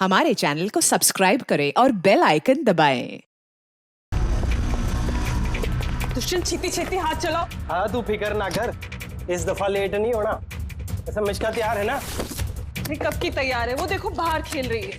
हमारे चैनल को सब्सक्राइब करें और बेल आइकन दबाएं। दुष्यंत छेती छेती हाथ चलाओ। हाँ तू फिक्र ना कर, इस दफा लेट नहीं होना। ऐसा मिश्का तैयार है ना? अरे कब की तैयार है, वो देखो बाहर खेल रही है।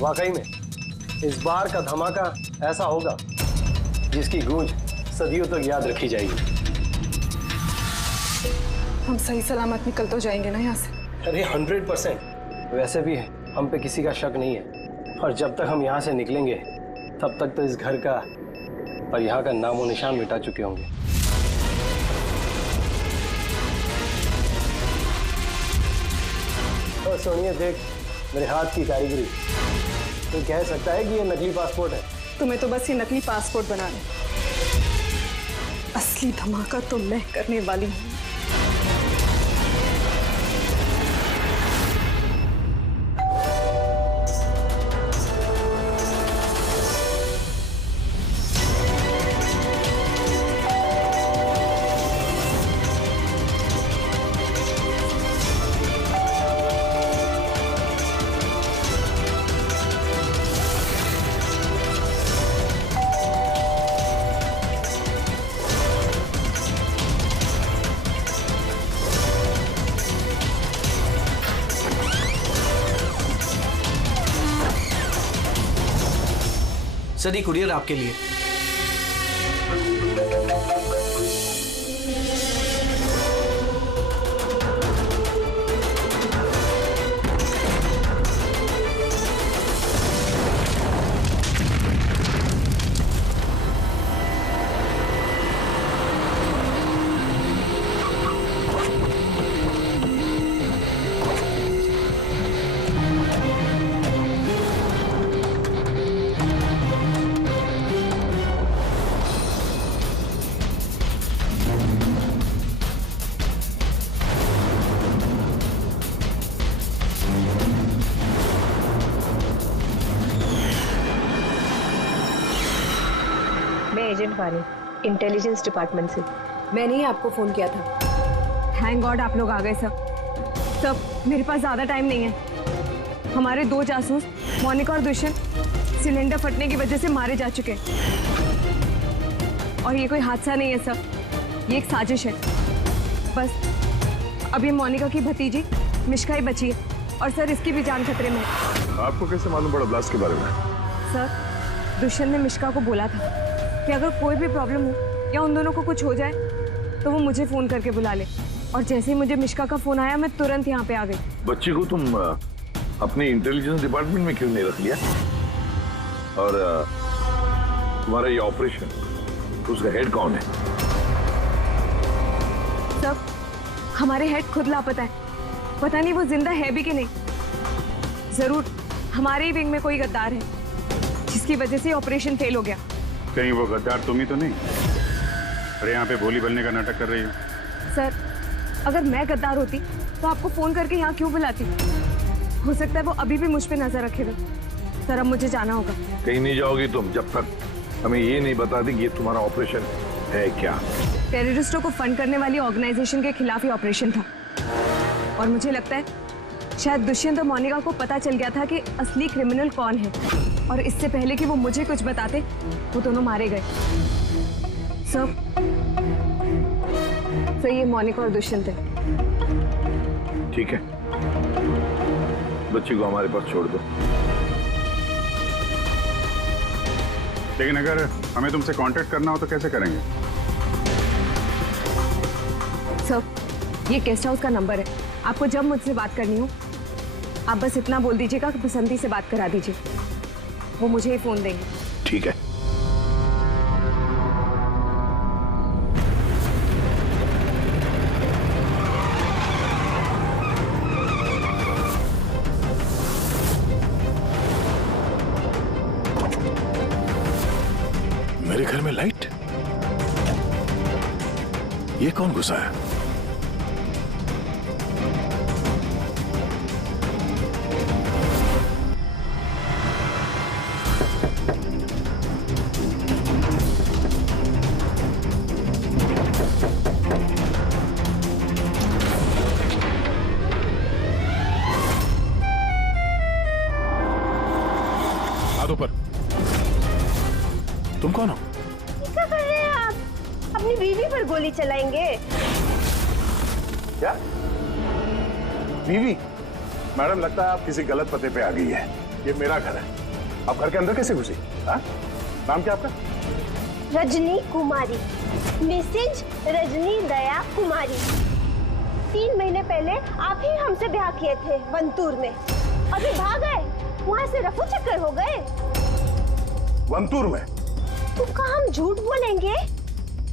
वाकई में इस बार का धमाका ऐसा होगा जिसकी गूंज सदियों तक याद रखी जाएगी। हम सही सलामत निकल तो जाएंगे ना यहाँ से? अरे 100%। वैसे भी हम पे किसी का शक नहीं है, और जब तक हम यहाँ से निकलेंगे तब तक तो इस घर का और यहाँ का नामो निशान मिटा चुके होंगे। और सोनिया देख मेरे हाथ की कारीगरी, तो कह सकता है कि ये नकली पासपोर्ट है। तुम्हें तो बस ये नकली पासपोर्ट बना रहे, असली धमाका तो मैं करने वाली हूँ। सर ये कुरियर आपके लिए। मैं एजेंट वानी, इंटेलिजेंस डिपार्टमेंट से। मैंने ही आपको फोन किया था। थैंक गॉड आप लोग आ गए सब। मेरे पास ज्यादा टाइम नहीं है। हमारे 2 जासूस मोनिका और दुष्यंत सिलेंडर फटने की वजह से मारे जा चुके हैं, और ये कोई हादसा नहीं है सब, ये एक साजिश है। बस अब ये मोनिका की भतीजी मिश्का ही बची है, और सर इसकी भी जान खतरे में है। आपको कैसे मालूम पड़ा ब्लास्ट के बारे में? सर दुष्यंत ने मिश्का को बोला था कि अगर कोई भी प्रॉब्लम हो या उन दोनों को कुछ हो जाए तो वो मुझे फोन करके बुला ले, और जैसे ही मुझे मिश्का का फोन आया मैं तुरंत यहाँ पे आ गई। बच्ची को तुम अपने इंटेलिजेंस डिपार्टमेंट में क्यों नहीं रख लिया? और तुम्हारा ये ऑपरेशन, उसका हेड कौन है? सब हमारे हेड खुद लापता है, पता नहीं वो जिंदा है भी कि नहीं। जरूर हमारे ही विंग में कोई गद्दार है जिसकी वजह से ऑपरेशन फेल हो गया। कहीं वो गद्दार तुम ही तो नहीं? अरे यहाँ पे बोली बनने का नाटक कर रही हो। सर अगर मैं गद्दार होती तो आपको फोन करके यहाँ क्यों बुलाती? हो सकता है वो अभी भी मुझ पे नजर रखे हुए। सर अब मुझे जाना होगा। कहीं नहीं जाओगी तुम जब तक हमें ये नहीं बता दी कि ये तुम्हारा ऑपरेशन है क्या। टेररिस्टों को फंड करने वाली ऑर्गेनाइजेशन के खिलाफ ही ऑपरेशन था, और मुझे लगता है शायद दुष्यंत और मोनिका को पता चल गया था कि असली क्रिमिनल कौन है, और इससे पहले कि वो मुझे कुछ बताते वो दोनों मारे गए। सर ये मोनिका और दुष्यंत है। ठीक है, बच्ची को हमारे पास छोड़ दो। लेकिन अगर हमें तुमसे कांटेक्ट करना हो तो कैसे करेंगे? सर ये गेस्ट हाउस का नंबर है, आपको जब मुझसे बात करनी हो आप बस इतना बोल दीजिएगा कि बसंती से बात करा दीजिए, वो मुझे ही फोन देंगे। ठीक है। मेरे घर में लाइट? ये कौन घुसा है? हाथ ऊपर। तुम कौन हो? क्या कर रहे हैं आप? अपनी बीवी पर गोली चलाएंगे? क्या? बीवी? मैडम, लगता है आप किसी गलत पते पे आ गई है। ये मेरा घर है। आप घर के अंदर कैसे घुसी? हाँ? नाम क्या आपका? रजनी कुमारी, मिसेज रजनी दया कुमारी। 3 महीने पहले आप ही हमसे ब्याह किए थे वंतूर में। अभी भाग गए, वहाँ से रफू चक्कर हो गए। वंतूर में? तो कहाँ हम झूठ बोलेंगे?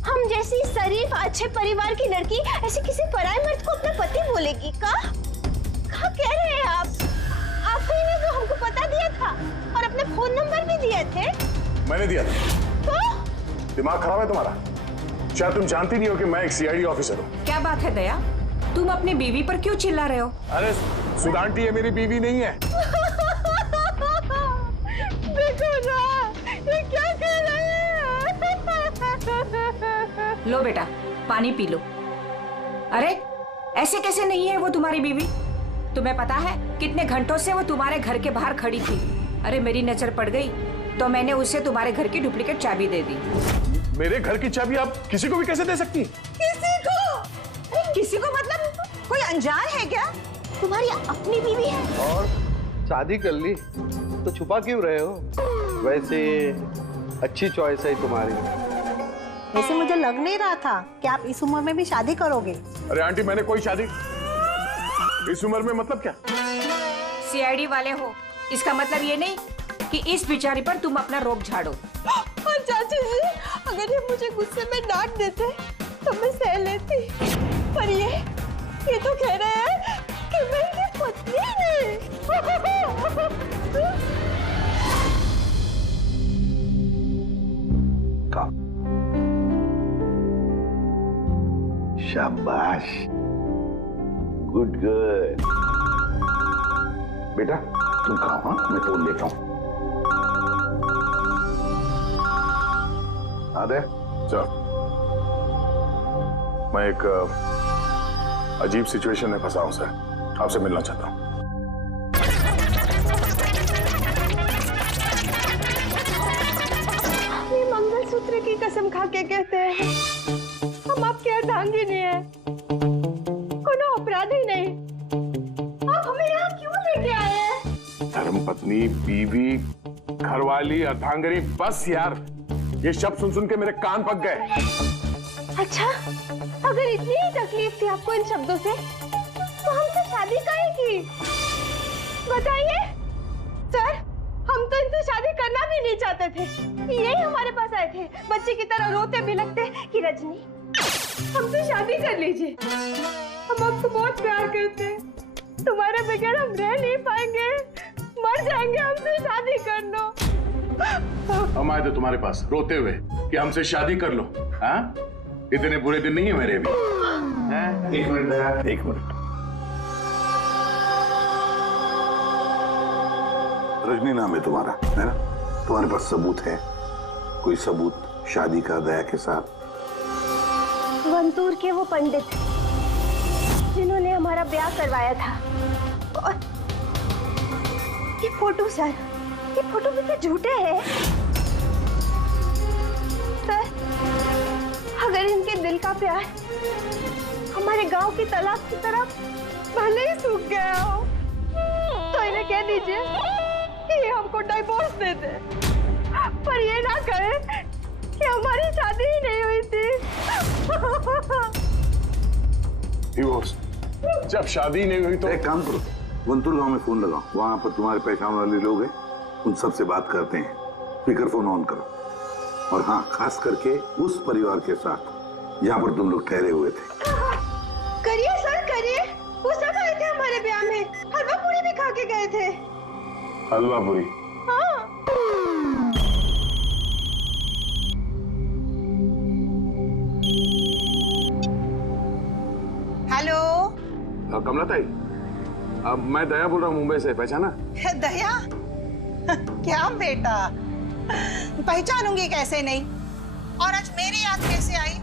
हम जैसी शरीफ अच्छे परिवार की लड़की ऐसे किसी पराये मर्द को अपना पति बोलेगी का कह रहे हैं आप? आप ही ने तो हमको पता दिया था और अपने फोन नंबर भी दिए थे। मैंने दिया था। तो दिमाग खराब है तुम्हारा? शायद तुम जानती नहीं हो कि मैं एक सीआईडी ऑफिसर हूँ। क्या बात है दया? तुम अपनी बीवी पर क्यों चिल्ला रहे हो? अरे सुधांटी, ये मेरी बीवी नहीं है। देखो ना, ये क्या कह रहे हैं? लो बेटा, पानी पी लो। अरे ऐसे कैसे नहीं है वो तुम्हारी बीवी? तुम्हें पता है कितने घंटों से वो तुम्हारे घर के बाहर खड़ी थी। अरे मेरी नजर पड़ गई तो मैंने उसे तुम्हारे घर की डुप्लीकेट चाबी दे दी। मेरे घर की चाबी आप किसी को भी कैसे दे सकती? किसी को? किसी को मतलब कोई अनजान है क्या? तुम्हारी अपनी बीवी है। और शादी कर ली तो छुपा क्यों रहे हो? वैसे अच्छी चॉइस है तुम्हारी। वैसे मुझे लग नहीं रहा था कि आप इस उम्र में भी शादी करोगे। अरे आंटी, मैंने कोई शादी इस उम्र में मतलब क्या? सीआईडी वाले हो, इसका मतलब ये नहीं कि इस बिचारी पर तुम अपना रोब झाड़ो। और चाची जी, अगर ये मुझे गुस्से में डांट देते तो मैं सह लेती, पर ये तो कह रहे हैं कि मैं इनकी पत्नी नहीं। शाबाश, गुड गर्ल। बेटा तुम कहाँ? हाँ, मैं फोन लेता हूँ। आदे चल, मैं एक अजीब सिचुएशन में फंसा हूं सर, आपसे मिलना चाहता हूँ। ये मंगलसूत्र की कसम खा के कहते हैं हम आपके अर्धांगी नहीं है, कोनो अपराधी नहीं। आप हमें यहाँ क्यों लेके आए हैं? धर्मपत्नी, बीवी, घरवाली, अर्धांगिनी, बस यार, ये शब्द सुन सुन के मेरे कान पक गए। अच्छा, अगर इतनी ही तकलीफ थी आपको इन शब्दों से, तो हमसे शादी काहे की? बताइए सर, हम तो इनसे शादी करना भी नहीं चाहते थे। यही हमारे पास आए थे, बच्चे की तरह रोते बिलखते कि रजनी हमसे शादी कर लीजिए, हम आपको बहुत प्यार करते हैं, तुम्हारे बगैर हम रह नहीं पाएंगे, मर जाएंगे, हमसे शादी कर लो। हम आए थे तुम्हारे पास रोते हुए कि हमसे शादी कर लो। हाँ, इतने बुरे दिन नहीं है मेरे भी। एक मिनट दया, एक मिनट। रजनी नाम है तुम्हारा, है ना? तुम्हारे पास सबूत है? कोई सबूत शादी का दया के साथ? वंतूर के वो पंडित जिन्होंने हमारा ब्याह करवाया था, और ये फोटो सर, ये फोटो भी तो झूठे हैं सर। अगर इनके दिल का प्यार हमारे गांव की तालाब की तरफ भले ही सूख गया हो, तो इन्हें कह दीजिए कि ये हमको डिवोर्स दे दे, पर ये ना कहे कि हमारी शादी ही नहीं हुई थी। डिवोर्स? जब शादी नहीं हुई तो एक काम करो, वंतूर गांव में फोन लगाओ, वहां पर तुम्हारे पहचान वाले लोग हैं, उन सब से बात करते हैं। स्पीकर फोन ऑन करो, और हाँ, खास करके उस परिवार के साथ जहाँ पर तुम लोग ठहरे हुए थे। करिए सर, करिए। वो सब आए थे हमारे ब्याह में, हलवा पूरी भी खा के गए थे। हलवा पूरी? हाँ। कमलाताई, मैं दया बोल रहा हूँ मुंबई से, पहचाना? दया? क्या बेटा, पहचानूंगी कैसे नहीं। और आज मेरी याद कैसे आई?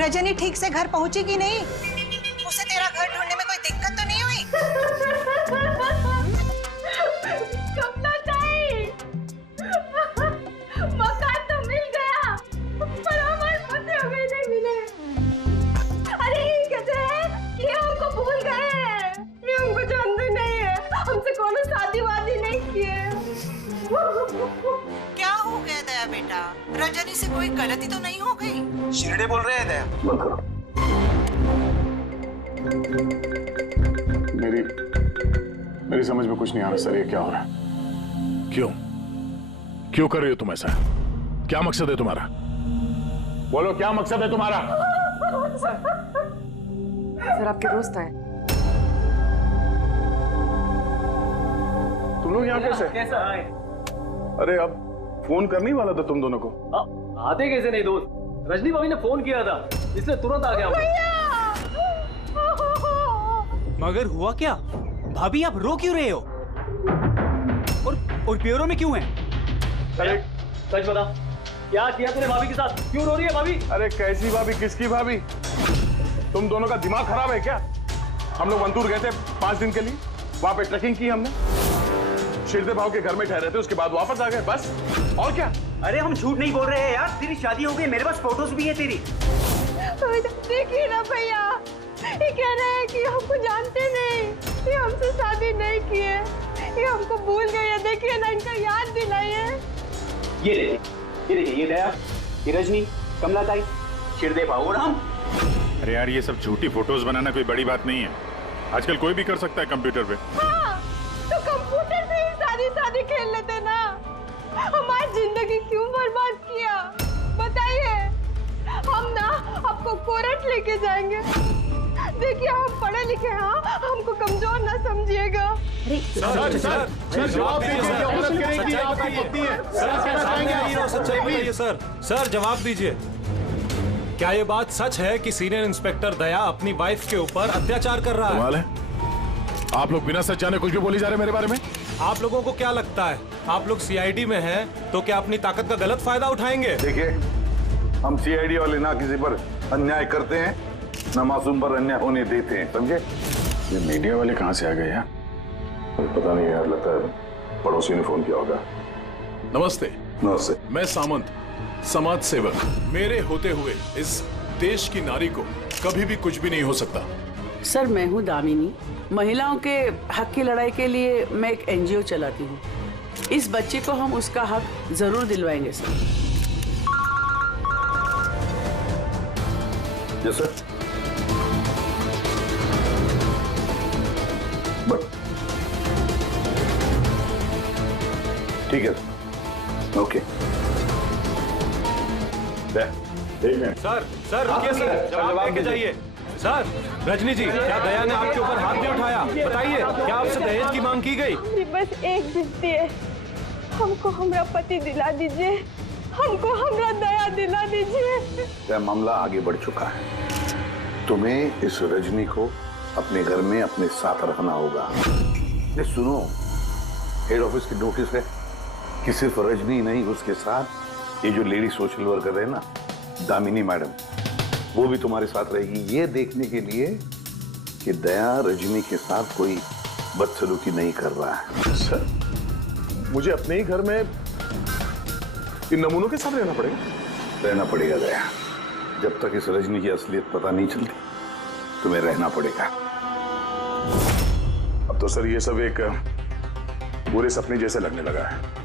रजनी ठीक से घर पहुंची कि नहीं? उसे तेरा घर ढूंढने में कोई दिक्कत तो नहीं हुई? कमलाताई, मकान तो मिल गया, पर हमारे पते हो गए नहीं मिले। अरे ये कैसे है? ये हमको भूल गए हैं, ये हमको जानते नहीं है, हमसे कोनो शादी वादी नहीं किए। क्या हो गया दया बेटा? रजनी से कोई गलती तो नहीं हो गई? शिरडे बोल रहे हैं दया। बंद करो। मेरी समझ में कुछ नहीं आ रहा सर, ये क्या हो रहा है? क्यों कर रही हो तुम ऐसा? क्या मकसद है तुम्हारा? बोलो, क्या मकसद है तुम्हारा? सर आपके दोस्त आए। तुम लोग यहाँ कैसे? कैसा आए? अरे अब फोन करने ही वाला था तुम दोनों को। आते कैसे नहीं दोस्त? रजनी भाभी ने फोन किया था, इसलिए तुरंत आ गया। मगर हुआ क्या? भाभी आप रो क्यों रहे हो? और ब्यूरो में क्यों हैं? अरे सच बता, क्या किया तूने भाभी के साथ? क्यों रो रही है भाभी? अरे कैसी भाभी, किसकी भाभी? तुम दोनों का दिमाग खराब है क्या? हम लोग वंतूर गए थे 5 दिन के लिए, वहां पे ट्रैकिंग की हमने, शिरदे भाव के घर में ठहरे थे, उसके बाद वापस आ गए, बस। और क्या? अरे हम झूठ नहीं बोल रहे हैं यार, तेरी शादी हो गई, मेरे पास फोटोज भी है तेरी। देखिए ना भैया, ये कह रहे हैं कि हमको जानते नहीं, ये हमसे शादी नहीं किए, ये हमको भूल गए हैं। देखिए ना, इनका याद दिलाइए। ये देखिए, ये दया, ये रजनी, कमलाताई, शिरदे भाव और हम। अरे यार, ये सब झूठी फोटोज बनाना कोई बड़ी बात नहीं है, आजकल कोई भी कर सकता है कंप्यूटर पे। हाँ, तो कंप्यूटर से ही शादी खेल लेते ना, हमारी जिंदगी क्यों बर्बाद किया? बताइए। हम ना आपको कोर्ट लेके जाएंगे। देखिए, हम पढ़े लिखे हैं, हमको कमजोर ना समझिएगा। सर जवाब दीजिए, औरत करेगी कि आपकी पत्नी है? सच्चाई बताइए सर। सर जवाब दीजिए, क्या ये बात सच है कि सीनियर इंस्पेक्टर दया अपनी वाइफ के ऊपर अत्याचार कर रहा है? कमाल है, आप लोग बिना सच जाने कुछ भी बोली जा रहे हैं मेरे बारे में। आप लोगों को क्या लगता है, आप लोग सीआईडी में हैं तो क्या अपनी ताकत का गलत फायदा उठाएंगे? देखिए, हम सीआईडी वाले ना किसी पर अन्याय करते हैं, ना मासूम पर अन्याय होने देते हैं, समझे? ये मीडिया वाले कहाँ से आ गए यार? पता नहीं यार, लगता है पड़ोसी ने फोन किया होगा। नमस्ते। नमस्ते। मैं सामंत, समाज सेवक। मेरे होते हुए इस देश की नारी को कभी भी कुछ भी नहीं हो सकता। सर मैं हूँ दामिनी, महिलाओं के हक की लड़ाई के लिए मैं एक एनजीओ चलाती हूँ। इस बच्चे को हम उसका हक जरूर दिलवाएंगे सर। Yes sir. ठीक है, ओके। सर रुकिए सर, जवाब देके जाइए। सर, रजनी जी, क्या दया ने आपके ऊपर हाथ भी उठाया? बताइए, क्या आपसे दहेज की मांग की गई? बस एक विनती है, हमको हमारा पति दिला दीजिए, हमको हमारा दया दिला दीजिए। यह मामला आगे बढ़ चुका है, तुम्हें इस रजनी को अपने घर में अपने साथ रखना होगा। ये सुनो, हेड ऑफिस की नोटिस है कि सिर्फ रजनी नहीं, उसके साथ ये जो लेडी सोशल वर्कर है ना, दामिनी मैडम, वो भी तुम्हारे साथ रहेगी, ये देखने के लिए कि दया रजनी के साथ कोई बदसलूकी नहीं कर रहा है। सर, मुझे अपने ही घर में इन नमूनों के साथ रहना पड़ेगा? रहना पड़ेगा दया, जब तक इस रजनी की असलियत पता नहीं चलती तुम्हें रहना पड़ेगा। अब तो सर ये सब एक बुरे सपने जैसे लगने लगा है।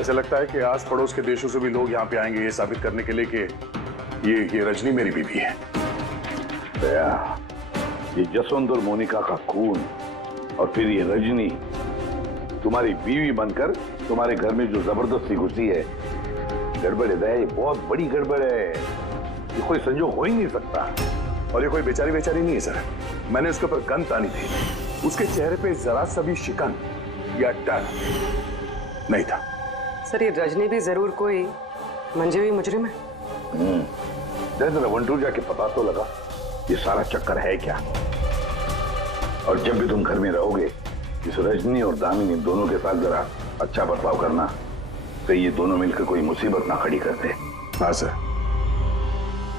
ऐसा लगता है कि आस पड़ोस के देशों से भी लोग यहाँ पे आएंगे ये साबित करने के लिए कि ये रजनी मेरी बीवी है। दया, ये जसवंत और मोनिका का खून और फिर ये रजनी तुम्हारी बीवी बनकर तुम्हारे घर में जो जबरदस्ती घुसी है, गड़बड़ है दया, ये बहुत बड़ी गड़बड़ है, ये कोई संजोग हो ही नहीं सकता। और ये कोई बेचारी नहीं है सर, मैंने उसके ऊपर गन तानी थी, उसके चेहरे पे जरा सा भी शिकन या डर नहीं था। सर, ये रजनी भी जरूर कोई मंजे हुई मुजरिम है। जरा वंटूर जाके पता तो लगा ये सारा चक्कर है क्या। और जब भी तुम घर में रहोगे इस रजनी और दामिनी दोनों के साथ जरा अच्छा बर्ताव करना, तो ये दोनों मिलकर कोई मुसीबत ना खड़ी करते। हाँ सर,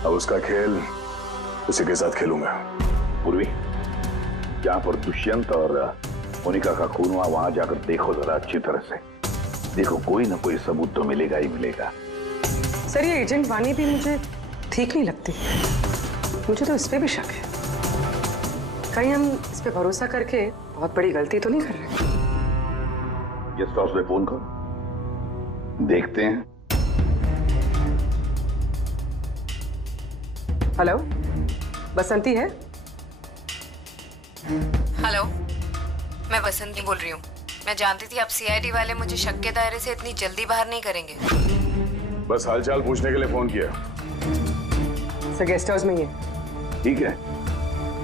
अब उसका खेल उसी के साथ खेलूंगा। पूर्वी, जहां पर दुष्यंत और मोनिका का खून हुआ वहां जाकर देखो जरा अच्छी तरह से। देखो कोई ना कोई सबूत तो मिलेगा ही मिलेगा। सर ये एजेंट वानी भी मुझे ठीक नहीं लगती। मुझे तो इस पे भी शक है। कहीं हम इस पे भरोसा करके बहुत बड़ी गलती तो नहीं कर रहे। गेस्ट हाउस में फोन करो, देखते हैं। हेलो, बसंती है? हेलो, मैं बसंती बोल रही हूँ। मैं जानती थी आप सीआईडी वाले मुझे शक के दायरे से इतनी जल्दी बाहर नहीं करेंगे। बस हालचाल पूछने के लिए फोन किया। सर गेस्ट हाउस में ही है। ठीक है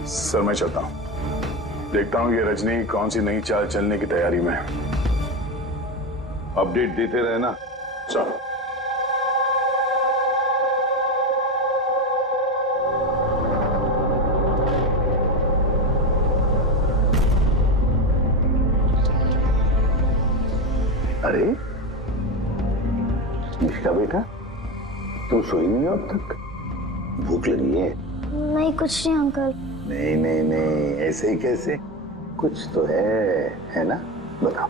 सर, मैं चलता हूँ। देखता हूँ ये रजनी कौन सी नई चाल चलने की तैयारी में है। अपडेट देते रहना। चलो। अरे निष्का बेटा, तुम सोई नहीं हो अब तक? भूख लगी है? नहीं कुछ नहीं अंकल। नहीं नहीं नहीं, ऐसे ही कैसे? कुछ तो है ना? बताओ।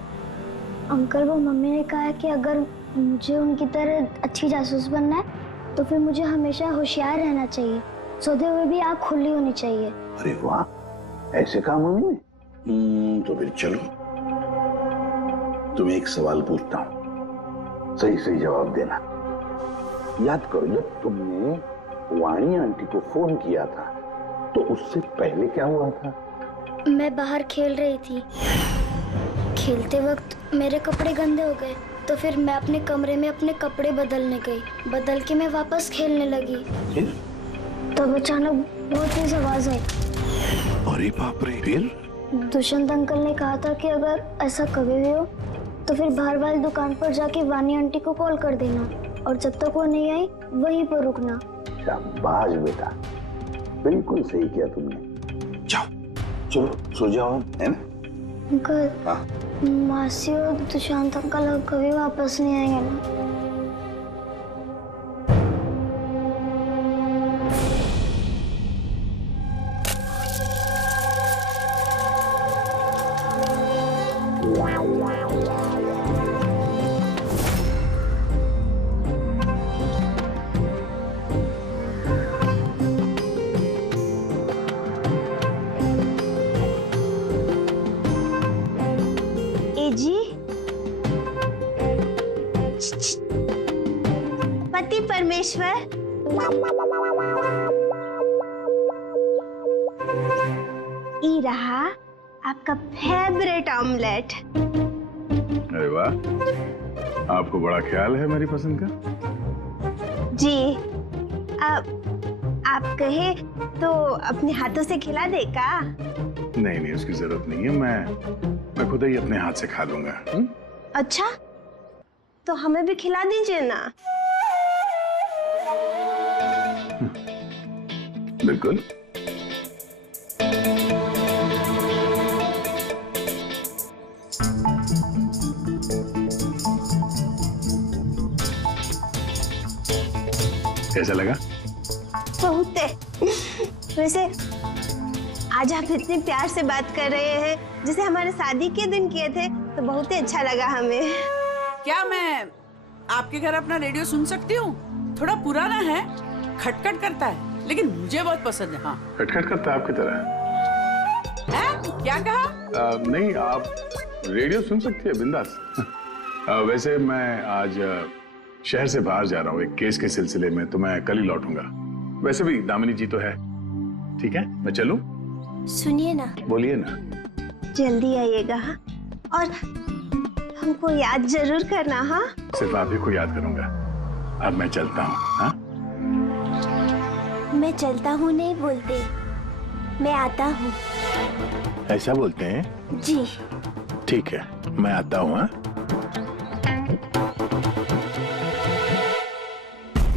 अंकल वो मम्मी ने कहा है कि अगर मुझे उनकी तरह अच्छी जासूस बनना है तो फिर मुझे हमेशा होशियार रहना चाहिए, सोते हुए भी आँख खुली होनी चाहिए। अरे वाह, ऐसे कहा मम्मी ने? तो फिर चलो, तुम्हें एक सवाल पूछता हूँ, सही सही जवाब देना। याद करो, जब तुमने वाणी आंटी को फोन किया था तो उससे पहले क्या हुआ था? मैं बाहर खेल रही थी। खेलते वक्त मेरे कपड़े गंदे हो गए तो फिर मैं अपने कमरे में अपने कपड़े बदलने गई। बदल के मैं वापस खेलने लगी। फिर? तब अचानक बहुत तेज आवाज आई। अरे बाप रे! फिर? दुष्यंत अंकल ने कहा था कि अगर ऐसा कभी भी हो तो फिर बाहर वाली दुकान पर जाके वानी आंटी को कॉल कर देना और जब तक वो नहीं आई वहीं पर रुकना। शाबाश बेटा, बिल्कुल सही किया तुमने। जाओ, चलो सो जाओ, है ना? अंकल, हाँ? मासी और दुष्यंत अंकल कभी वापस नहीं आएंगे ना? पति परमेश्वर, ये रहा आपका फेवरेट ऑमलेट। अरे वाह, आपको बड़ा ख्याल है मेरी पसंद का। जी, आप कहे तो अपने हाथों से खिला दे का? नहीं नहीं, उसकी जरूरत नहीं है, मैं खुद ही अपने हाथ से खा लूंगा। अच्छा, तो हमें भी खिला दीजिए ना। बिल्कुल। कैसा लगा? बहुत है। वैसे आज आप इतने प्यार से बात कर रहे हैं जैसे हमारे शादी के दिन किए थे, तो बहुत ही अच्छा लगा हमें। क्या मैं आपके घर अपना रेडियो सुन सकती हूँ? थोड़ा पुराना है, खटखट करता है, लेकिन मुझे बहुत पसंद है। हाँ, खटखट करता है आपकी तरह। है? क्या कहा? नहीं, आप रेडियो सुन सकती है बिंदास। वैसे मैं आज शहर से बाहर जा रहा हूँ एक केस के सिलसिले में, तो मैं कल ही लौटूंगा। वैसे भी दामिनी जी तो है। ठीक है, मैं चलूं? सुनिए ना। बोलिए ना। जल्दी आइएगा और हमको याद जरूर करना। हाँ, सिर्फ आप ही को याद करूंगा। अब मैं चलता हूँ। हाँ, मैं चलता हूँ नहीं बोलते, मैं आता हूँ। ऐसा बोलते हैं? जी। ठीक है, मैं आता हूँ। हाँ?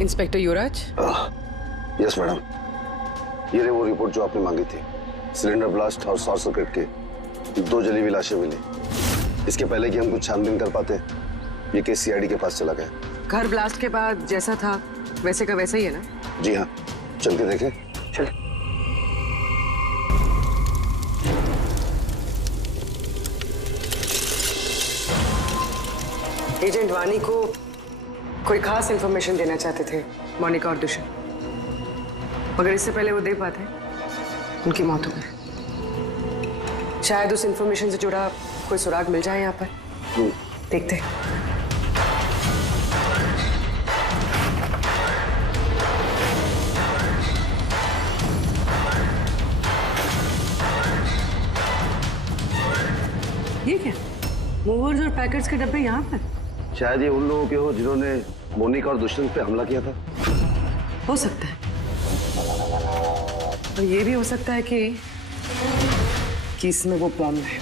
इंस्पेक्टर युवराज। यस मैडम, ये रही वो रिपोर्ट जो आपने मांगी थी। सिलेंडर ब्लास्ट और शॉर्ट सर्किट के 2 जली हुई लाशें मिली। इसके पहले कि हम कुछ छानबीन कर पाते, ये केस सीआईडी के पास चला गया। घर ब्लास्ट के बाद जैसा था वैसे का वैसा ही है ना? जी हाँ, चल के देखें। चल। एजेंट वानी को कोई खास इंफॉर्मेशन देना चाहते थे मोनिका और दुष्यंत, मगर इससे पहले वो दे पाते उनकी मौत हो गई। शायद उस इंफॉर्मेशन से जुड़ा कोई सुराग मिल जाए यहाँ पर। देखते हैं। ये क्या? मूवर्स और पैकेट्स के डब्बे यहाँ पर? शायद ये उन लोगों के हो जिन्होंने मोनिका और दुष्यंत पे हमला किया था। हो सकता है, और ये भी हो सकता है कि इसमें वो बॉम्ब है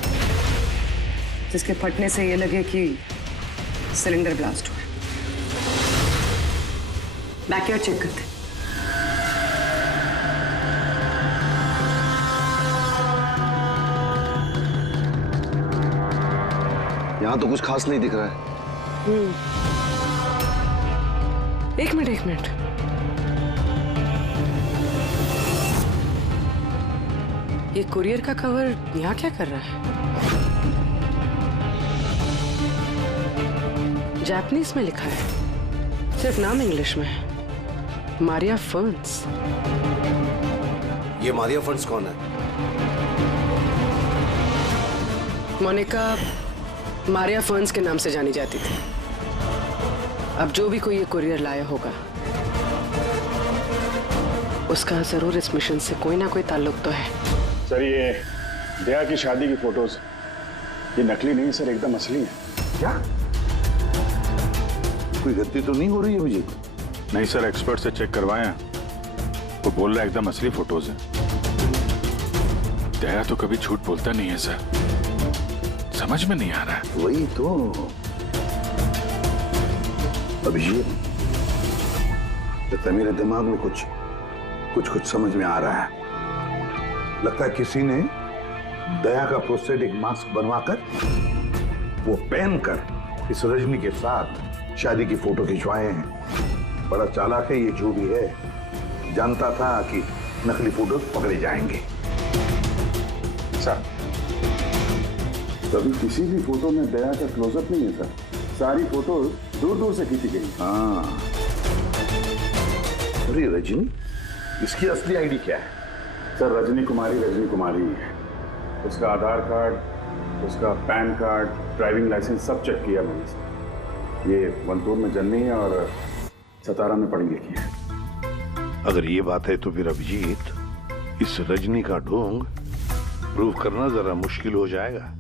जिसके फटने से ये लगे कि सिलेंडर ब्लास्ट हुआ। बैकयार्ड चेक करते। यहाँ तो कुछ खास नहीं दिख रहा है। एक मिनट। ये कुरियर का कवर यहाँ क्या कर रहा है? जापानीज में लिखा है, सिर्फ नाम इंग्लिश में है, मारिया फर्न्स। ये मारिया फर्न्स कौन है? मोनिका मारिया फर्न्स के नाम से जानी जाती थी। अब जो भी कोई ये कुरियर लाया होगा, उसका जरूर इस मिशन से कोई ना कोई ताल्लुक तो है। सर, ये दया की शादी की फोटोज ये नकली नहीं सर, एकदम असली है। क्या? कोई गलती तो नहीं हो रही है मुझे? नहीं सर, एक्सपर्ट से चेक करवाए हैं, वो बोल रहा है एकदम असली फोटोज है। दया तो कभी झूठ बोलता नहीं है सर, समझ में नहीं आ रहा है। वही तो अभिजीत, तो मेरे दिमाग में कुछ समझ में आ रहा है। लगता है किसी ने दया का प्रोस्थेटिक मास्क बनवाकर वो पहनकर इस रजनी के साथ शादी की फोटो खिंचवाए हैं। बड़ा चालाक है ये जो भी है, जानता था कि नकली फोटो पकड़े जाएंगे। सर, कभी किसी भी फोटो में दया का क्लोजअप नहीं है सर, सारी फोटो दूर दूर से खींची गई। हाँ, अरे रजनी, इसकी असली आईडी क्या है? सर, रजनी कुमारी है। उसका आधार कार्ड, उसका पैन कार्ड, ड्राइविंग लाइसेंस सब चेक किया मैंने सर। ये वंतूर में जन्मी है और सतारा में पढ़ी लिखी है। अगर ये बात है तो फिर अभिजीत, इस रजनी का ढोंग प्रूव करना जरा मुश्किल हो जाएगा।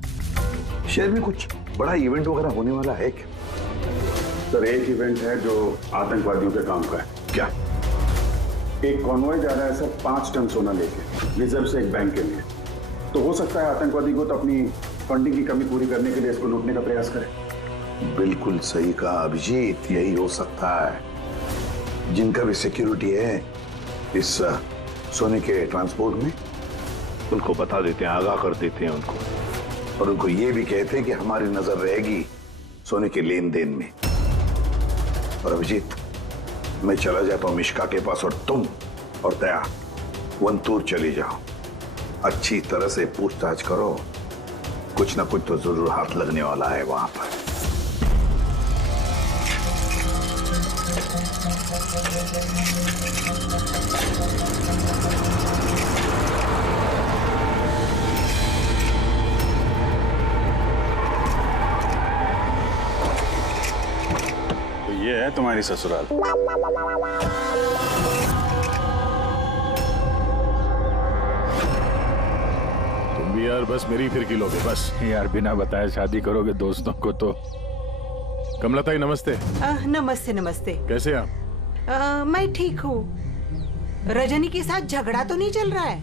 शहर में कुछ बड़ा इवेंट वगैरह होने वाला है क्या? सर, एक इवेंट है जो आतंकवादियों के काम का है। क्या? एक कॉन्वॉय जा रहा है सर 5 टन सोना लेके रिजर्व से एक बैंक के लिए। तो हो सकता है आतंकवादी को तो अपनी फंडिंग की कमी पूरी करने के लिए इसको लूटने का प्रयास करें। बिल्कुल सही कहा अभिजीत, यही हो सकता है। जिनका भी सिक्योरिटी है इस सोने के ट्रांसपोर्ट में, उनको बता देते हैं, आगाह कर देते हैं उनको, और उनको ये भी कहते हैं कि हमारी नजर रहेगी सोने के लेन देन में। और अभिजीत, मैं चला जाता हूं मिश्का के पास, और तुम और दया वंतूर चले जाओ। अच्छी तरह से पूछताछ करो, कुछ ना कुछ तो जरूर हाथ लगने वाला है वहां पर। तो ये है तुम्हारी ससुराल। तुम भी यार बस मेरी फिरकी लोगे बस। यार बिना बताए शादी करोगे दोस्तों को तो। कमलताई नमस्ते। नमस्ते नमस्ते। कैसे आप? मैं ठीक हूँ। रजनी के साथ झगड़ा तो नहीं चल रहा है?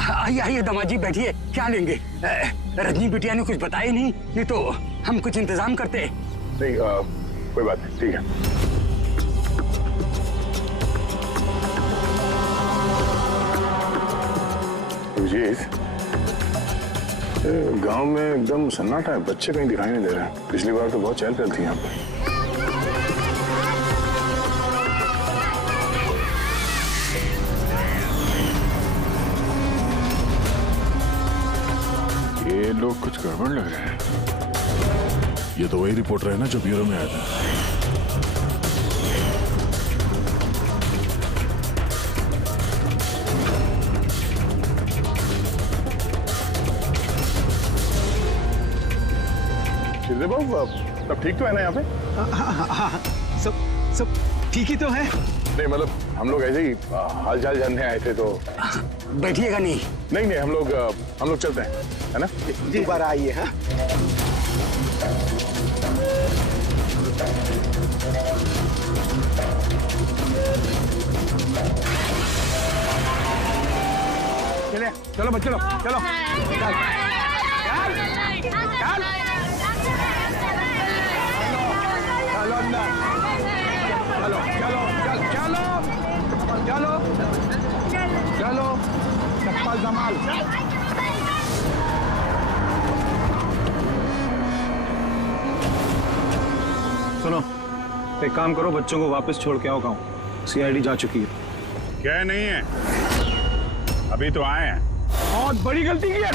आइए आइए दामाद जी बैठिए, क्या लेंगे? रजनी बिटिया ने कुछ बताया नहीं तो हम कुछ इंतजाम करते। नहीं कोई बात नहीं, ठीक है। जी प्लीज। गांव में एकदम सन्नाटा है, बच्चे कहीं दिखाई नहीं दे रहे हैं। पिछली बार तो बहुत चहल पहल थी यहाँ पे। ये लोग कुछ गड़बड़ लग रहे हैं। ये तो वही रिपोर्टर है ना जो ब्यूरो में आया था। बाबू सब ठीक तो है ना यहाँ पे? हाँ, सब ठीक ही तो है। नहीं मतलब हम लोग ऐसे ही हाल चाल जानने आए थे तो। बैठिएगा नहीं? नहीं हम लोग चलते हैं, है ना? दोबारा आइए। हाँ चले चलो बच्चे लोग चलो। चलो चप्पल संभाल। सुनो, एक काम करो, बच्चों को वापस छोड़ के आओ गाँव। सीआईडी जा चुकी है। क्या नहीं है, अभी तो आए हैं। बहुत बड़ी गलती की है।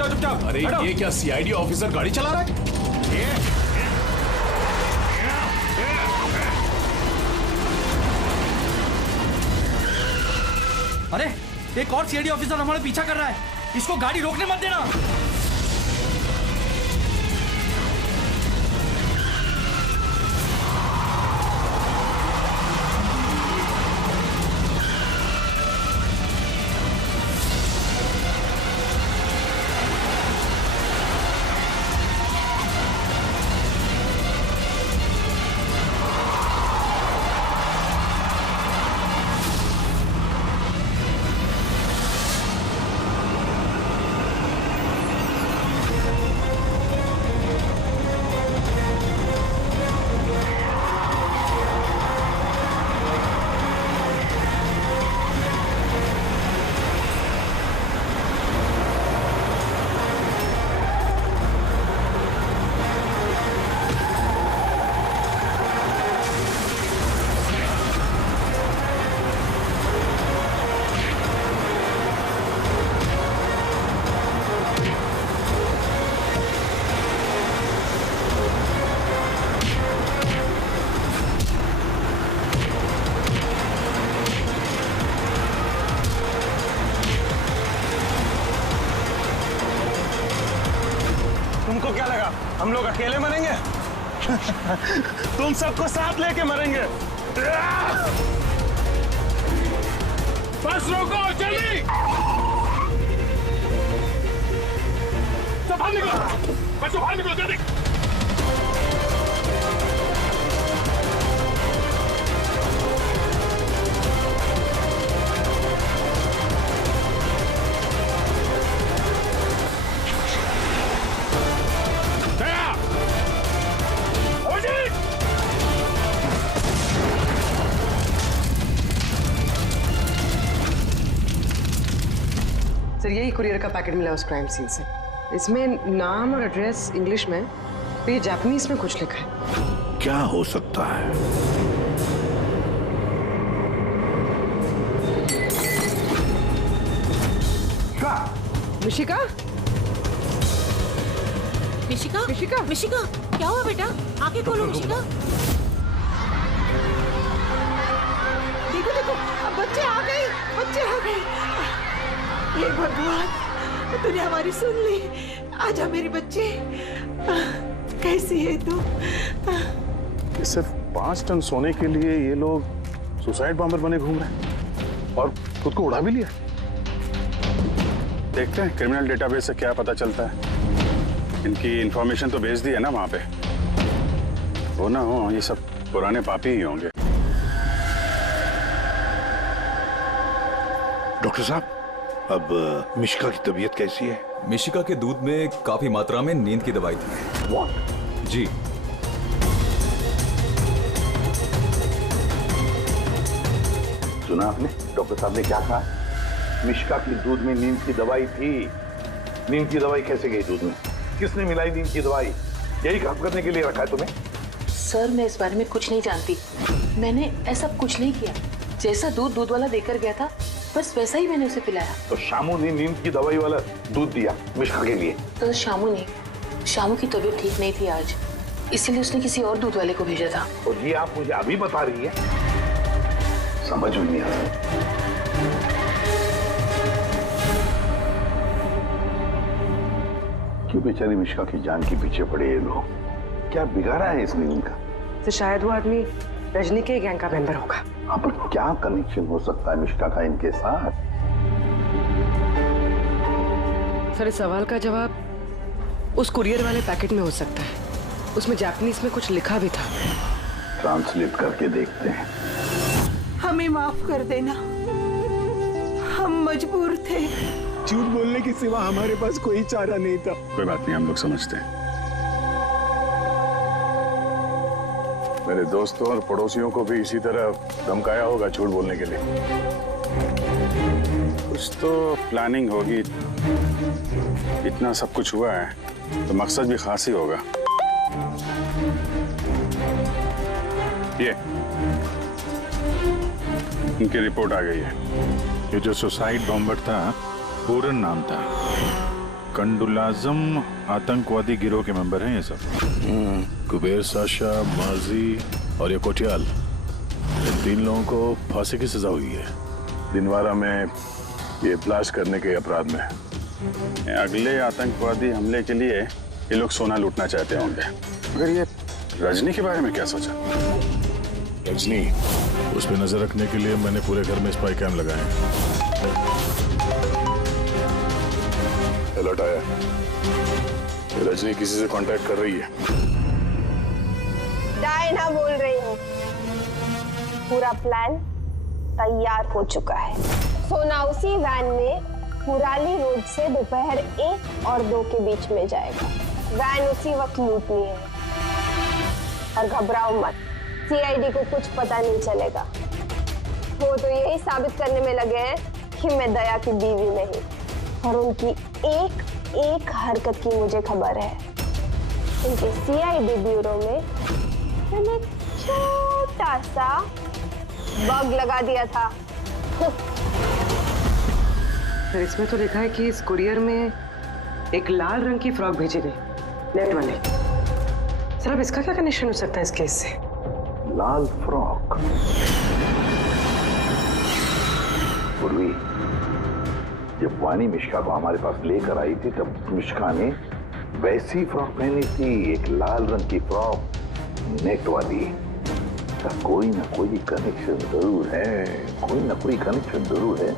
चुपचाप। अरे ये क्या सीआईडी ऑफिसर गाड़ी चला रहा है? अरे एक और सीआईडी ऑफिसर हमारे पीछा कर रहा है, इसको गाड़ी रोकने मत देना। तुमको क्या लगा हम लोग अकेले मरेंगे? तुम सबको साथ लेके मरेंगे। बस रोको, जल्दी सब बाहर निकलो, बच्चों बाहर निकलो जल्दी। सर यही कुरियर का पैकेट मिला उस क्राइम सीन से। इसमें नाम और एड्रेस इंग्लिश में, तो ये जापानीज में कुछ लिखा है। क्या हो सकता है? मिशिका? मिशिका? मिशिका? मिशिका? क्या हुआ बेटा? आंखें खोलो मिशिका। देखो देखो, अब बच्चे आ गए, बच्चे आ गए। ये भगवान, तूने हमारी सुन ली। आजा मेरी बच्चे। कैसी है तू? सिर्फ 5 टन सोने के लिए ये लोग सुसाइड बॉम्बर बने घूम रहे हैं और खुद को उड़ा भी लिया। देखते हैं क्रिमिनल डेटाबेस से क्या पता चलता है। इनकी इंफॉर्मेशन तो भेज दी है ना वहां पे, वो ना हो ये सब पुराने पापी ही होंगे। डॉक्टर साहब, अब मिशिका की तबीयत कैसी है? मिशिका के दूध में काफी मात्रा में नींद की दवाई थी। What? जी। सुना आपने डॉक्टर साहब ने क्या कहा? मिशिका की दूध में नींद की दवाई थी। नींद की दवाई कैसे गई दूध में? किसने मिलाई नींद की दवाई? यही काम करने के लिए रखा है तुम्हें? सर मैं इस बारे में कुछ नहीं जानती। मैंने ऐसा कुछ नहीं किया। जैसा दूध वाला देकर गया था बस वैसा ही मैंने उसे पिलाया। तो शामू ने नींद की दवाई वाला दूध दिया मिशिका के लिए? तो शामू की तबीयत ठीक नहीं थी आज, इसीलिए उसने किसी और दूध वाले को भेजा था। और ये आप मुझे अभी बता रही है? समझ में नहीं आ रहा। क्यों बेचारी मिशिका की जान के पीछे पड़े ये लोग? क्या बिगाड़ा है इसने उनका? तो शायद वो आदमी रजनी के गैंग का मेंबर होगा। हाँ, पर क्या कनेक्शन हो सकता है मिशिका का इनके साथ? सर इस सवाल का जवाब उस कुरियर वाले पैकेट में हो सकता है। उसमें जापानीज में कुछ लिखा भी था। ट्रांसलेट करके देखते हैं। हमें माफ कर देना, हम मजबूर थे। झूठ बोलने के सिवा हमारे पास कोई चारा नहीं था। कोई बात नहीं, हम लोग समझते हैं। मेरे दोस्तों और पड़ोसियों को भी इसी तरह धमकाया होगा झूठ बोलने के लिए। कुछ तो प्लानिंग होगी। इतना सब कुछ हुआ है तो मकसद भी खास ही होगा। ये इनकी रिपोर्ट आ गई है। ये जो सुसाइड बॉम्बर था पूरन नाम था। कंडुलाजम आतंकवादी गिरोह के मेंबर हैं ये सब। कुबेर साशा, माजी और ये कोटियाल, इन 3 लोगों को फांसी की सजा हुई है दिनवारा में ये ब्लास्ट करने के अपराध में। अगले आतंकवादी हमले के लिए ये लोग सोना लूटना चाहते होंगे। मगर ये रजनी के बारे में क्या सोचा? रजनी, उस पर नजर रखने के लिए मैंने पूरे घर में स्पाई कैम लगाए हैं। अलर्ट आया, रजनी किसी से कांटेक्ट कर रही है। डायना बोल रही हूँ। पूरा प्लान तैयार हो चुका है। सोना उसी वैन में मुराली रोड से दोपहर 1 और 2 के बीच में जाएगा। वैन उसी वक्त लूटनी है। और घबराओ मत, सीआईडी को कुछ पता नहीं चलेगा। वो तो यही साबित करने में लगे हैं कि मैं दया की बीवी नहीं, और उनकी एक हरकत की मुझे खबर है। उनके सीआईडी ब्यूरो में मैंने छोटा सा बग लगा दिया था। फिर इसमें तो लिखा है कि इस कुरियर में एक लाल रंग की फ्रॉक भेजी गई, नेट वाली। सर अब इसका क्या कनेक्शन हो सकता है इस केस से? लाल फ्रॉक? पूर्वी, जब वानी मिशिका को हमारे पास लेकर आई थी तब मिशिका ने वैसी फ्रॉक पहनी थी, एक लाल रंग की फ्रॉक, नेट वाली। कोई ना कोई कनेक्शन जरूर है, कोई ना कोई कनेक्शन जरूर है।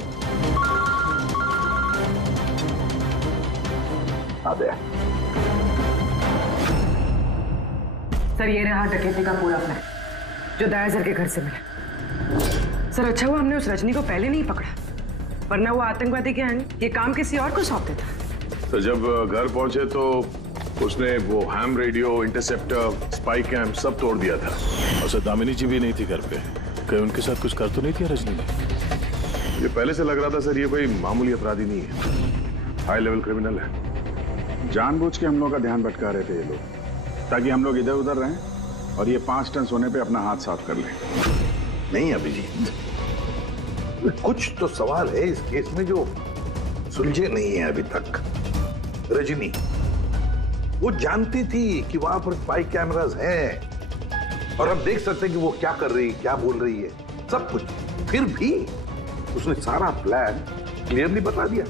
सर ये रहा डकैती का पूरा प्लान जो दया सर के घर से मिला। सर अच्छा हुआ हमने उस रजनी को पहले नहीं पकड़ा, वरना वो आतंकवादी गैंग ये काम किसी और को सौंप देता। तो जब घर पहुंचे तो उसने वो ham radio, interceptor, spy cam सब तोड़ दिया था। और सर दामिनी जी भी नहीं थी घर पे। कहीं उनके साथ कुछ कर तो नहीं थी रजनी ने? ये पहले से लग रहा था सर, ये कोई मामूली अपराधी नहीं है, हाई लेवल क्रिमिनल है। जानबूझ के हम लोग का ध्यान भटका रहे थे ये लोग, ताकि हम लोग इधर उधर रहें और ये 5 टन सोने पे अपना हाथ साफ कर लें। नहीं अभिजीत, कुछ तो सवाल है इस केस में जो सुलझे नहीं है अभी तक। रजनी वो जानती थी कि वहां पर स्पाई कैमरास हैं और हम देख सकते हैं कि वो क्या कर रही है, क्या बोल रही है, सब कुछ। फिर भी उसने सारा प्लान क्लियरली बता दिया।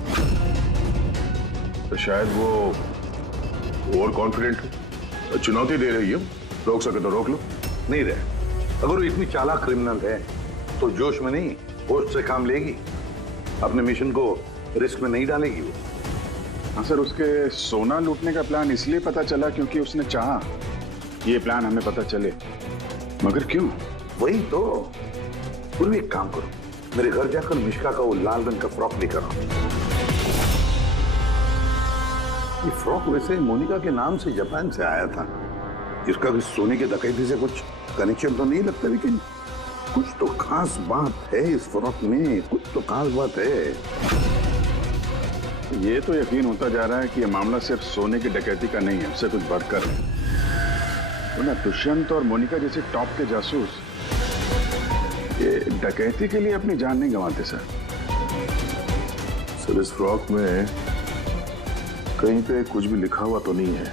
तो शायद वो ओवर कॉन्फिडेंट हो, चुनौती दे रही हो। रोक सके तो रोक लो। नहीं रहे, अगर वो इतनी चालाक क्रिमिनल है तो जोश में नहीं, होश से काम लेगी, अपने मिशन को रिस्क में नहीं डालेगी वो। हाँ सर, उसके सोना लूटने का प्लान इसलिए पता चला क्योंकि उसने चाहा ये प्लान हमें पता चले, मगर क्यों? वही तो। पूर्वी एक काम करो, मेरे घर जाकर मिश्का का वो लाल रंग का फ्रॉक लेकर आओ। ये फ्रॉक वैसे मोनिका के नाम से जापान से आया था। इसका भी सोने के डकैती से कुछ कनेक्शन तो नहीं लगता, लेकिन कुछ तो खास बात है इस फ्रॉक में, कुछ तो खास बात है। ये तो यकीन होता जा रहा है कि ये मामला सिर्फ सोने की डकैती का नहीं है, उससे कुछ बढ़कर है। तो ना दुष्यंत और मोनिका जैसे टॉप के जासूस ये डकैती के लिए अपनी जान नहीं गंवाते सर। सर, इस फ्रॉक में कहीं पे कुछ भी लिखा हुआ तो नहीं है?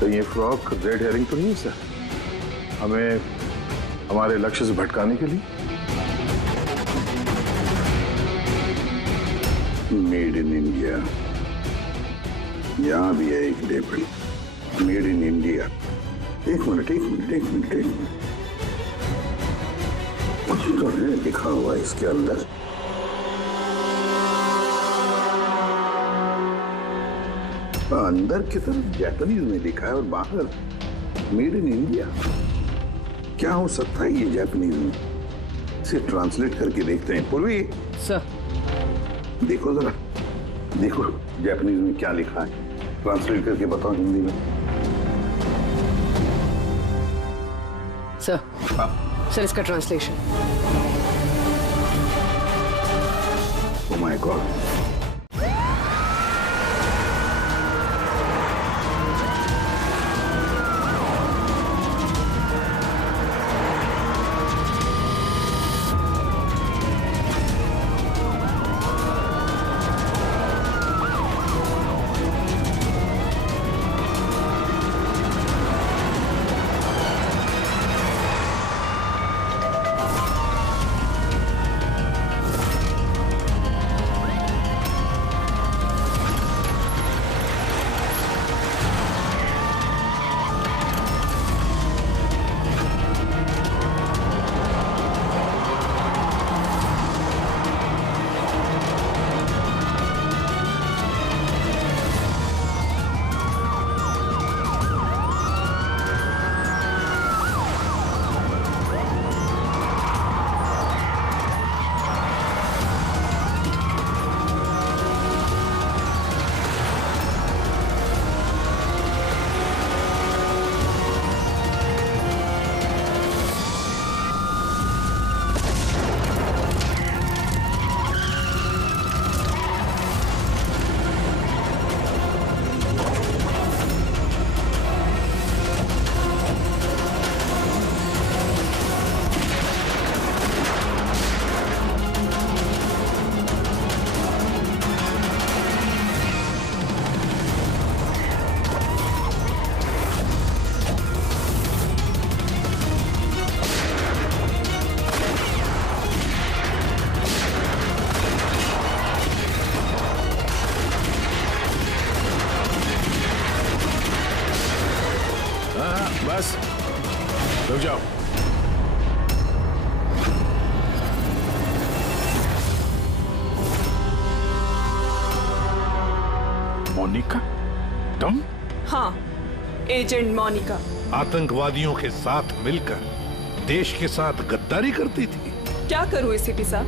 कहीं ये फ्रॉक रेड हेयरिंग तो नहीं है सर, हमें हमारे लक्ष्य से भटकाने के लिए? मेड इन इंडिया, यहां भी है एक लेबल, मेड इन इंडिया। एक मिनट एक मिनट एक मिनट एक मिनट, कुछ तो है लिखा हुआ इसके अंदर। अंदर की तरफ जापानीज में लिखा है और बाहर मेड इन इंडिया। क्या हो सकता है ये जापानीज में? इसे ट्रांसलेट करके देखते हैं। पूर्वी सर, देखो जरा, देखो जापानीज में क्या लिखा है, ट्रांसलेट करके बताओ हिंदी में। सर इसका ट्रांसलेशन। Oh my God. बस रुक जाओ। मोनिका, तुम? हाँ, एजेंट मोनिका। आतंकवादियों के साथ मिलकर देश के साथ गद्दारी करती थी। क्या करूं एसीपी साहब,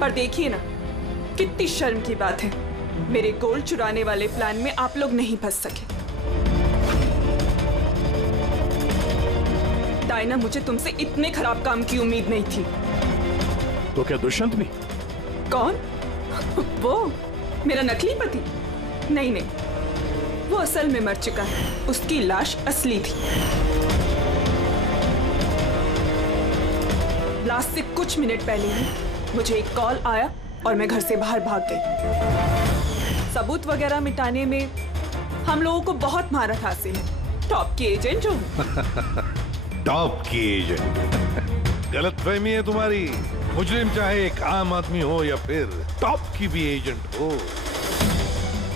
पर देखिए ना, कितनी शर्म की बात है, मेरे गोल्ड चुराने वाले प्लान में आप लोग नहीं फंस सके। डायना, मुझे तुमसे इतने खराब काम की उम्मीद नहीं थी। तो क्या दुष्यंत भी? कौन? वो मेरा नकली पति? नहीं नहीं, वो असल में मर चुका है, उसकी लाश असली थी। ब्लास्ट से कुछ मिनट पहले ही मुझे एक कॉल आया और मैं घर से बाहर भाग गई। सबूत वगैरह मिटाने में हम लोगों को बहुत महारत हासिल है। टॉप की एजेंट हूँ। टॉप की एजेंट? गलतफहमी है तुम्हारी। मुजरिम चाहे एक आम आदमी हो या फिर टॉप की भी एजेंट हो,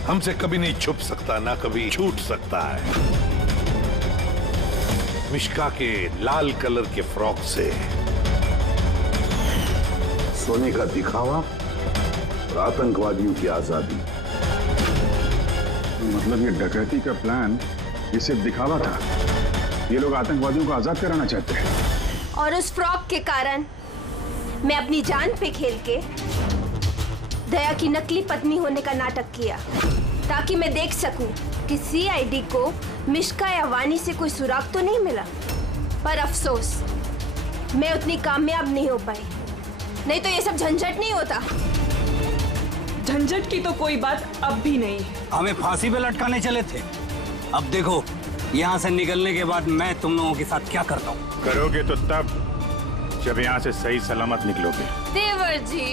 हमसे कभी नहीं छुप सकता, ना कभी छूट सकता है। मिश्का के लाल कलर के फ्रॉक से। सोने का दिखावा और आतंकवादियों की आजादी। मतलब ये डकैती का प्लान ये सिर्फ दिखावा था। ये लोग आतंकवादियों को आजाद कराना चाहते हैं। और उस फ्रॉक के कारण मैं अपनी जान पे खेल के दया की नकली पत्नी होने का नाटक किया, ताकि मैं देख सकूं कि सीआईडी को मिश्का या वानी से कोई सुराग तो नहीं मिला। पर अफसोस, मैं उतनी कामयाब नहीं हो पाई, नहीं तो ये सब झंझट नहीं होता। झंझट की तो कोई बात अब भी नहीं है। हमें फांसी पे लटकाने चले थे, अब देखो यहाँ से निकलने के बाद मैं तुम लोगों के साथ क्या करता हूँ। करोगे तो तब जब यहाँ से सही सलामत निकलोगे। देवर जी,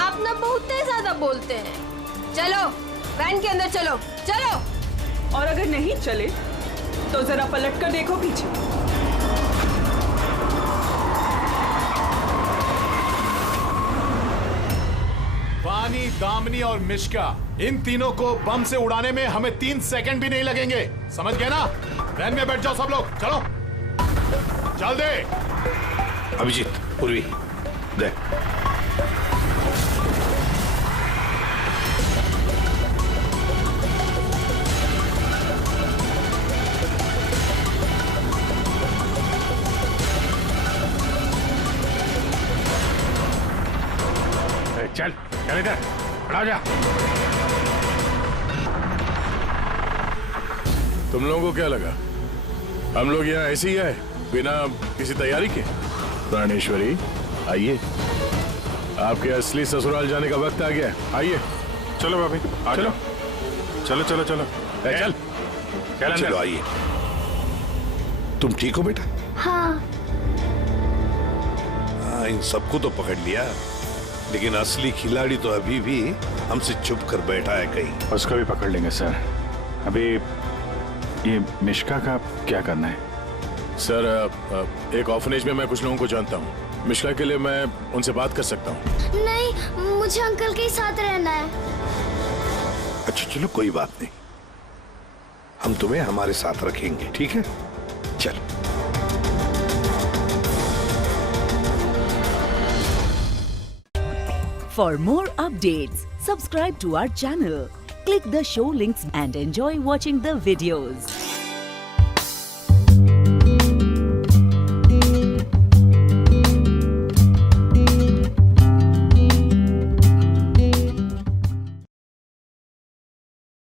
आप ना बहुत ज्यादा बोलते हैं। चलो वैन के अंदर चलो, चलो। और अगर नहीं चले तो जरा पलट कर देखो पीछे। वानी, दामिनी और मिश्का, इन तीनों को बम से उड़ाने में हमें 3 सेकंड भी नहीं लगेंगे। समझ गए ना? वैन में बैठ जाओ सब लोग, चलो चल दे। अभिजीत, पूर्वी दे। चल चल इधर, खड़ा हो जा। तुम लोगों को क्या लगा हम लोग यहाँ ऐसे ही आए बिना किसी तैयारी के? प्राणेश्वरी, आइए, आपके असली ससुराल जाने का वक्त आ गया है। आइए। चलो भाभी, चलो चलो चलो चलो चल चल चलो आइए। तुम ठीक हो बेटा? हाँ। इन सबको तो पकड़ लिया, लेकिन असली खिलाड़ी तो अभी भी हमसे छुप कर बैठा है कहीं। उसको भी पकड़ लेंगे सर। अभी ये मिश्का का क्या करना है? सर, एक ऑर्फनेज में मैं कुछ लोगों को जानता हूँ। मिश्का के लिए मैं उनसे बात कर सकता हूँ। नहीं, मुझे अंकल के साथ रहना है। अच्छा चलो, कोई बात नहीं, हम तुम्हें हमारे साथ रखेंगे, ठीक है? चल। For more updates, subscribe to our channel, click the show links and enjoy watching the videos.